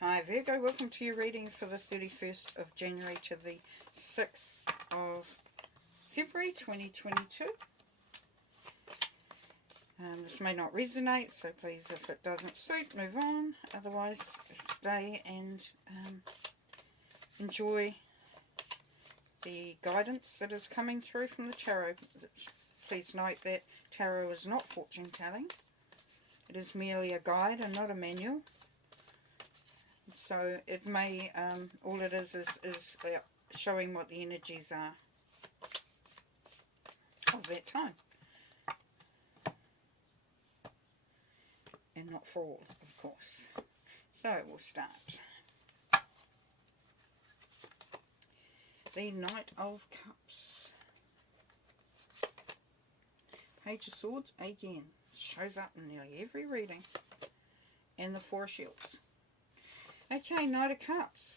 Hi Virgo, welcome to your reading for the 31st of January to the 6th of February 2022. This may not resonate, so please, if it doesn't suit, move on. Otherwise, stay and enjoy the guidance that is coming through from the tarot. Please note that tarot is not fortune telling. It is merely a guide and not a manual. So it may, all it is showing what the energies are of that time. And not for all, of course. So we'll start. The Knight of Cups. Page of Swords, again, shows up in nearly every reading. And the Four of Shields. Okay, Knight of Cups.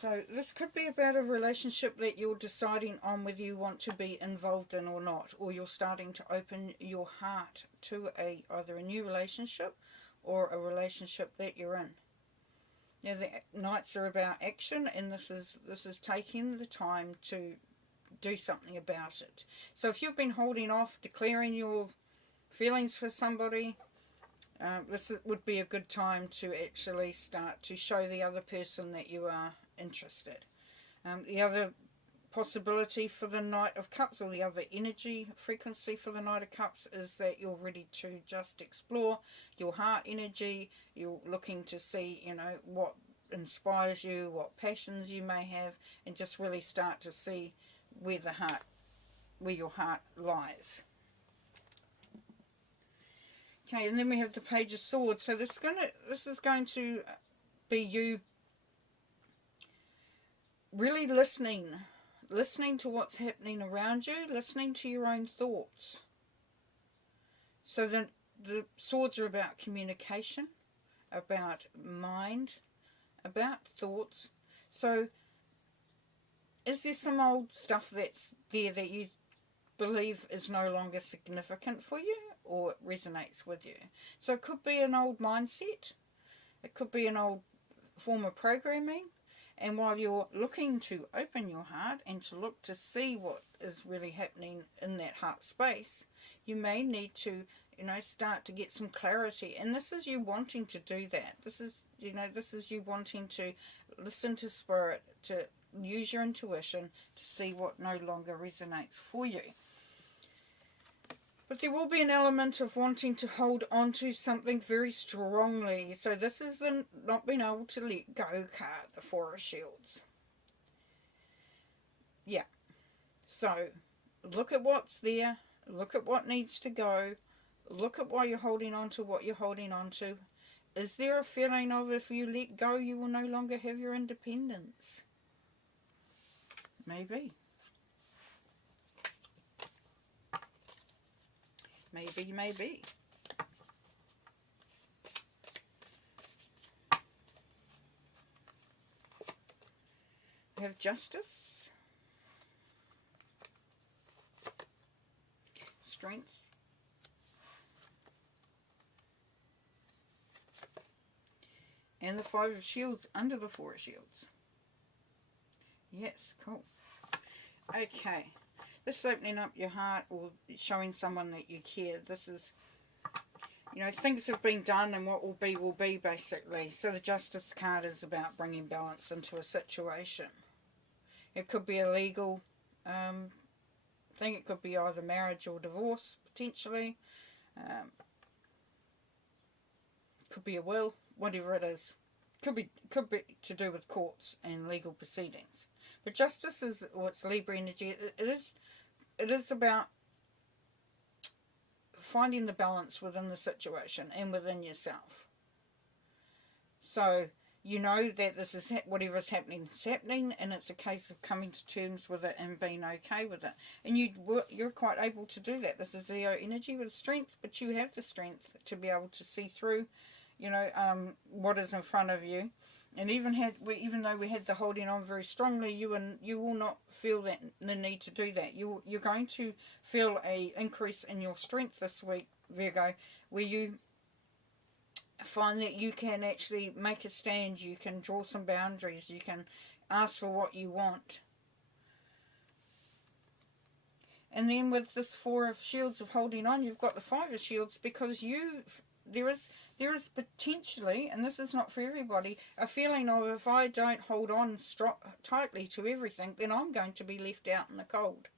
So this could be about a relationship that you're deciding on whether you want to be involved in or not, or you're starting to open your heart to either a new relationship or a relationship that you're in. Now the Knights are about action, and this is taking the time to do something about it. So if you've been holding off declaring your feelings for somebody, this would be a good time to actually start to show the other person that you are interested. The other possibility for the Knight of Cups, or the other energy frequency for the Knight of Cups, is that you're ready to just explore your heart energy. You're looking to see, what inspires you, what passions you may have, and just really start to see where your heart lies. Okay, and then we have the Page of Swords. So this is going to be you really listening to what's happening around you, listening to your own thoughts. So the swords are about communication, about mind, about thoughts. So is there some old stuff that's there that you believe is no longer significant for you, or it resonates with you? So it could be an old mindset, it could be an old form of programming, and while you're looking to open your heart and to look to see what is really happening in that heart space, you may need to start to get some clarity. And this is you wanting to do that. This is you wanting to listen to spirit, to use your intuition to see what no longer resonates for you. But there will be an element of wanting to hold on to something very strongly. So this is the not being able to let go card, the Four of Shields. Yeah. So look at what's there. Look at what needs to go. Look at why you're holding on to what you're holding on to. Is there a feeling of if you let go, you will no longer have your independence? Maybe. Maybe. We have Justice, Strength, and the Five of Shields under the Four of Shields. Yes, cool. Okay. This is opening up your heart or showing someone that you care. This is, things have been done and what will be, basically. So the Justice card is about bringing balance into a situation. It could be a legal thing. It could be either marriage or divorce, potentially. Could be a will, whatever it is. Could be to do with courts and legal proceedings. But Justice is, or it's Libra energy. It is about finding the balance within the situation and within yourself. So you know that this is whatever's happening is happening, and it's a case of coming to terms with it and being okay with it. And you're quite able to do that. This is Leo energy with strength, but you have the strength to be able to see through, what is in front of you. And even though we had the holding on very strongly, you will not feel the need to do that. You're going to feel a increase in your strength this week, Virgo, where you find that you can actually make a stand, you can draw some boundaries, you can ask for what you want. And then with this Four of Shields of holding on, you've got the Five of Shields, because there is potentially, and this is not for everybody, a feeling of, if I don't hold on tightly to everything, then I'm going to be left out in the cold.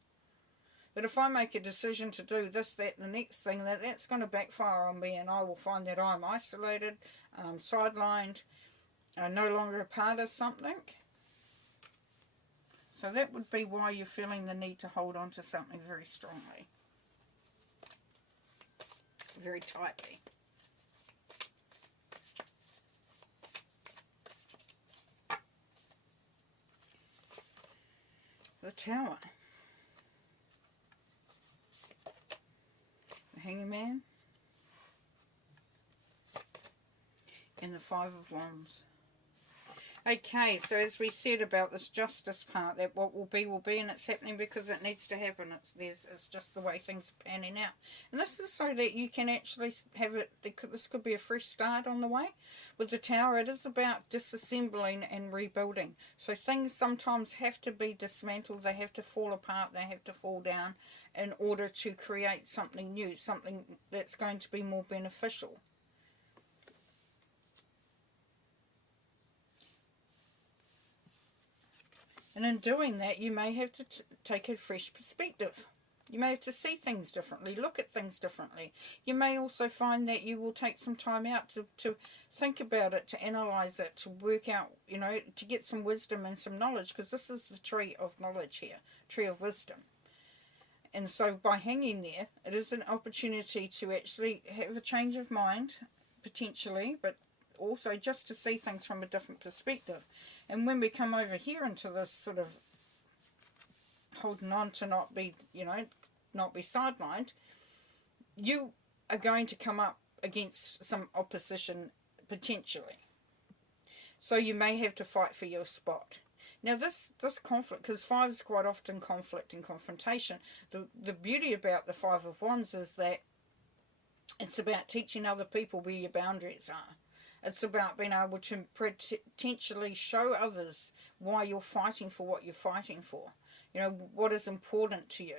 That if I make a decision to do this, that, the next thing, that's going to backfire on me, and I will find that I'm isolated, sidelined, no longer a part of something. So that would be why you're feeling the need to hold on to something very strongly, very tightly. The Tower, the Hanging Man, and the Five of Wands. Okay, so as we said about this justice part, that what will be, and it's happening because it needs to happen. It's just the way things are panning out. And this is so that you can actually have it, this could be a fresh start on the way. With the Tower, it is about disassembling and rebuilding. So things sometimes have to be dismantled, they have to fall apart, they have to fall down in order to create something new, something that's going to be more beneficial. And in doing that, you may have to take a fresh perspective. You may have to see things differently, look at things differently. You may also find that you will take some time out to think about it, to analyse it, to work out, to get some wisdom and some knowledge, because this is the tree of knowledge here, tree of wisdom. And so by hanging there, it is an opportunity to actually have a change of mind, potentially, but also just to see things from a different perspective. And when we come over here into this sort of holding on to not be sidelined, you are going to come up against some opposition potentially. So you may have to fight for your spot. Now this conflict, because Five is quite often conflict and confrontation, the beauty about the Five of Wands is that it's about teaching other people where your boundaries are. It's about being able to potentially show others why you're fighting for what you're fighting for. What is important to you.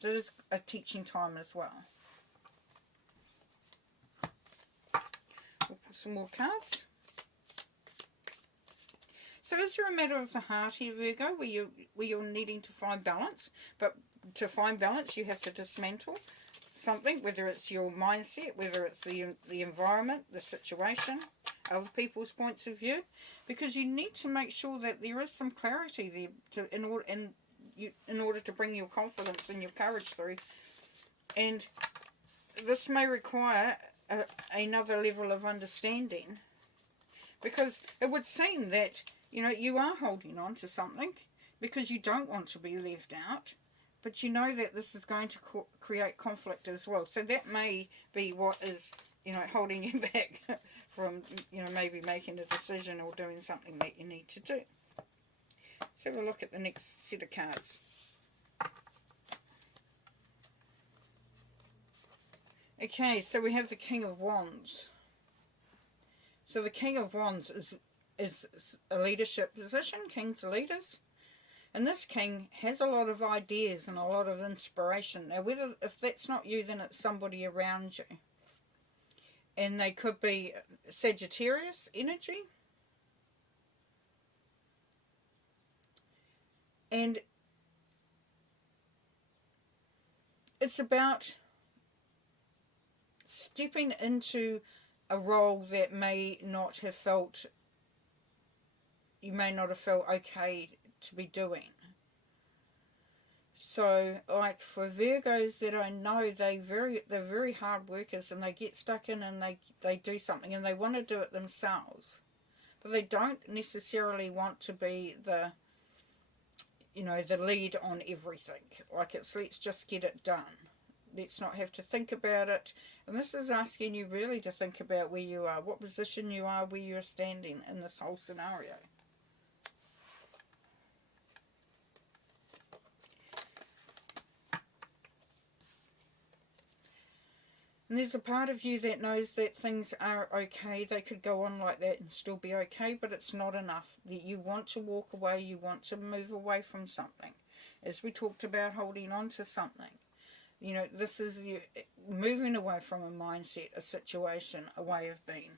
That is a teaching time as well. We'll put some more cards. So is there a matter of the heart here, Virgo, where you're needing to find balance? But to find balance, you have to dismantle something, whether it's your mindset, whether it's the environment, the situation, other people's points of view, because you need to make sure that there is some clarity there in order to bring your confidence and your courage through. And this may require another level of understanding, because it would seem that you are holding on to something because you don't want to be left out. But you know that this is going to create conflict as well. So that may be what is, holding you back from, maybe making a decision or doing something that you need to do. Let's have a look at the next set of cards. Okay, so we have the King of Wands. So the King of Wands is a leadership position. Kings are leaders. And this king has a lot of ideas and a lot of inspiration. Now, if that's not you, then it's somebody around you. And they could be Sagittarius energy. And it's about stepping into a role that you may not have felt okay to be doing. So, like for Virgos that I know, they're very hard workers, and they get stuck in and they do something and they want to do it themselves, but they don't necessarily want to be the lead on everything. Like let's just get it done. Let's not have to think about it. And this is asking you really to think about where you are, what position you are, where you're standing in this whole scenario. And there's a part of you that knows that things are okay. They could go on like that and still be okay, but it's not enough. That you want to walk away, you want to move away from something. As we talked about, holding on to something. You know, this is you moving away from a mindset, a situation, a way of being.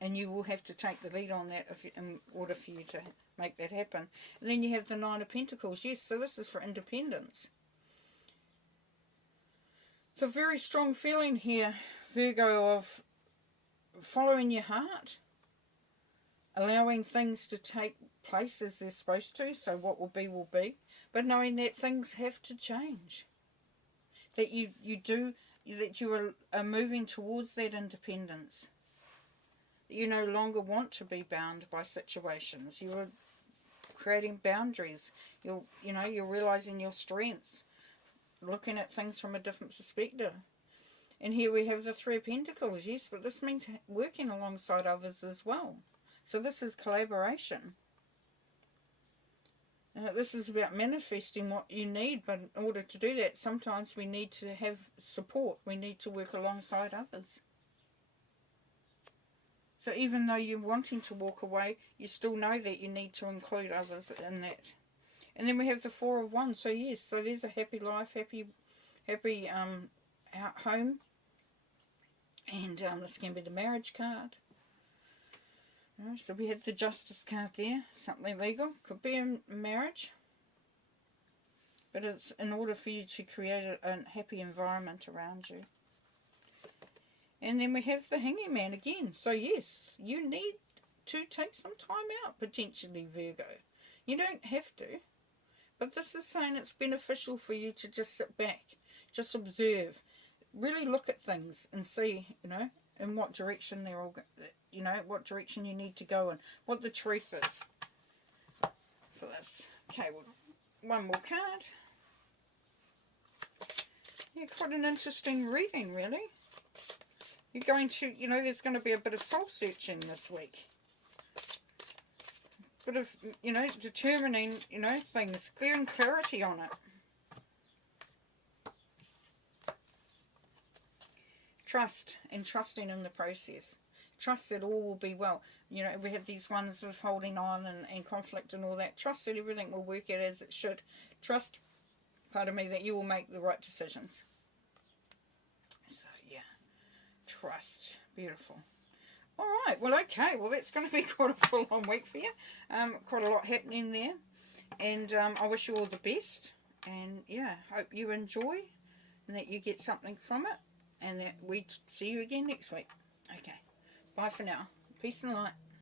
And you will have to take the lead on that in order for you to make that happen. And then you have the Nine of Pentacles. Yes, so this is for independence. It's a very strong feeling here, Virgo, of following your heart, allowing things to take place as they're supposed to, so what will be, but knowing that things have to change, that you are moving towards that independence, that you no longer want to be bound by situations, you are creating boundaries, you're realizing your strength, looking at things from a different perspective. And here we have the Three of Pentacles, yes, but this means working alongside others as well. So this is collaboration. This is about manifesting what you need, but in order to do that, sometimes we need to have support. We need to work alongside others. So even though you're wanting to walk away, you still know that you need to include others in that. And then we have the Four of Wands. So yes, so there's a happy life, happy home. And this can be the marriage card. So we have the Justice card there. Something legal. Could be a marriage. But it's in order for you to create a happy environment around you. And then we have the Hanging Man again. So yes, you need to take some time out, potentially, Virgo. You don't have to. But this is saying it's beneficial for you to just sit back, just observe, really look at things and see, in what direction they're all, what direction you need to go in, what the truth is for this. Okay, well, one more card. Yeah, quite an interesting reading, really. You're going to, there's going to be a bit of soul searching this week. Bit of, determining, things, clearing clarity on it. Trust and trusting in the process. Trust that all will be well. We have these ones of holding on and conflict and all that. Trust that everything will work out as it should. Trust, pardon me, that you will make the right decisions. So, yeah. Trust. Beautiful. Alright, well, okay. Well, that's going to be quite a full-on week for you. Quite a lot happening there. And I wish you all the best. And, yeah, hope you enjoy and that you get something from it. And that we see you again next week. Okay. Bye for now. Peace and light.